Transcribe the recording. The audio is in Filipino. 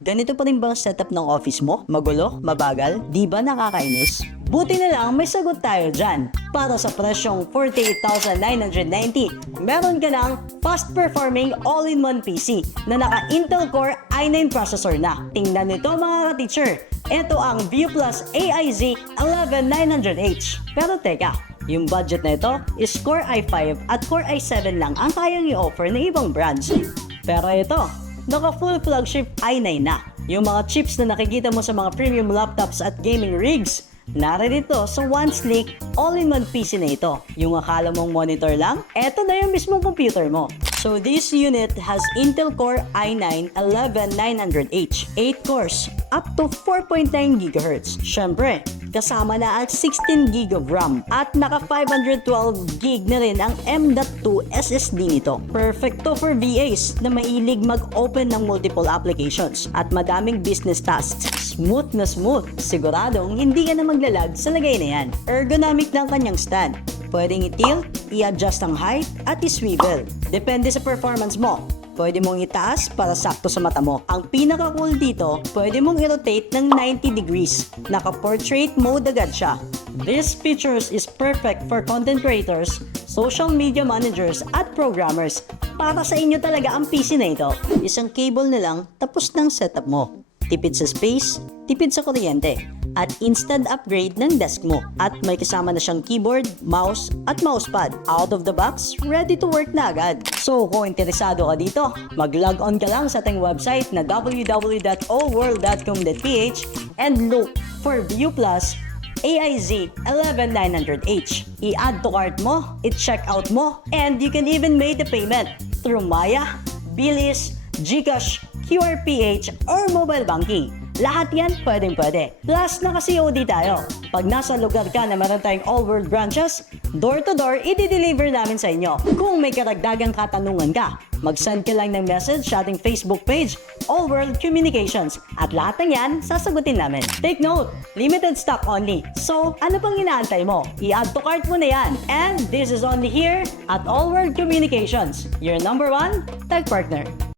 Ganito pa rin ba ang setup ng office mo? Magulo? Mabagal? Di ba nakakainis? Buti na lang may sagot tayo dyan. Para sa presyong 48,990, meron ka ng fast-performing all-in-one PC na naka-Intel Core i9 processor na. Tingnan nito mga ka-teacher. Ito ang View Plus AIZ 11900H. Pero teka, yung budget na ito is Core i5 at Core i7 lang ang kayang i-offer ng ibang brands. Pero ito, naka-full flagship i9 na. Yung mga chips na nakikita mo sa mga premium laptops at gaming rigs, narito sa one sleek all-in-one PC na ito. Yung akala mong monitor lang, eto na yung mismong computer mo. So this unit has Intel Core i9 11900H, 8 cores, up to 4.9 GHz. Syempre, kasama na ang 16 GB of RAM at naka 512 GB na rin ang M.2 SSD nito. Perfect to for VAs na mailig mag-open ng multiple applications at madaming business tasks. Smooth na smooth. Siguradong hindi ka na maglalag sa lagay na yan. Ergonomic lang kanyang stand. Pwedeng i-tilt, i-adjust ang height, at i-swivel. Depende sa performance mo. Pwede mong itaas para sakto sa mata mo. Ang pinaka-cool dito, pwede mong i-rotate ng 90 degrees. Naka-portrait mode agad siya. This features is perfect for content creators, social media managers, at programmers. Para sa inyo talaga ang PC na ito. Isang cable na lang, tapos ng setup mo. Tipid sa space, tipid sa kuryente, at instant upgrade ng desk mo. At may kasama na siyang keyboard, mouse, at mousepad. Out of the box, ready to work na agad. So kung interesado ka dito, mag-log on ka lang sa ating website na www.allworld.com.ph and look for View Plus AIZ 11900H. I-add to cart mo, i-check out mo, and you can even make the payment through Maya, Bilis, GCash, QRPH, or mobile banking. Lahat yan pwedeng-pwede. Plus, naka-COD tayo. Pag nasa lugar ka na meron tayong all-world branches, door-to-door, i-deliver namin sa inyo. Kung may karagdagang katanungan ka, mag-send ka lang ng message sa ating Facebook page, All World Communications. At lahat ng yan, sasagutin namin. Take note, limited stock only. So, ano pang inaantay mo? I-add to cart mo na yan. And this is only here at All World Communications, your #1 tech partner.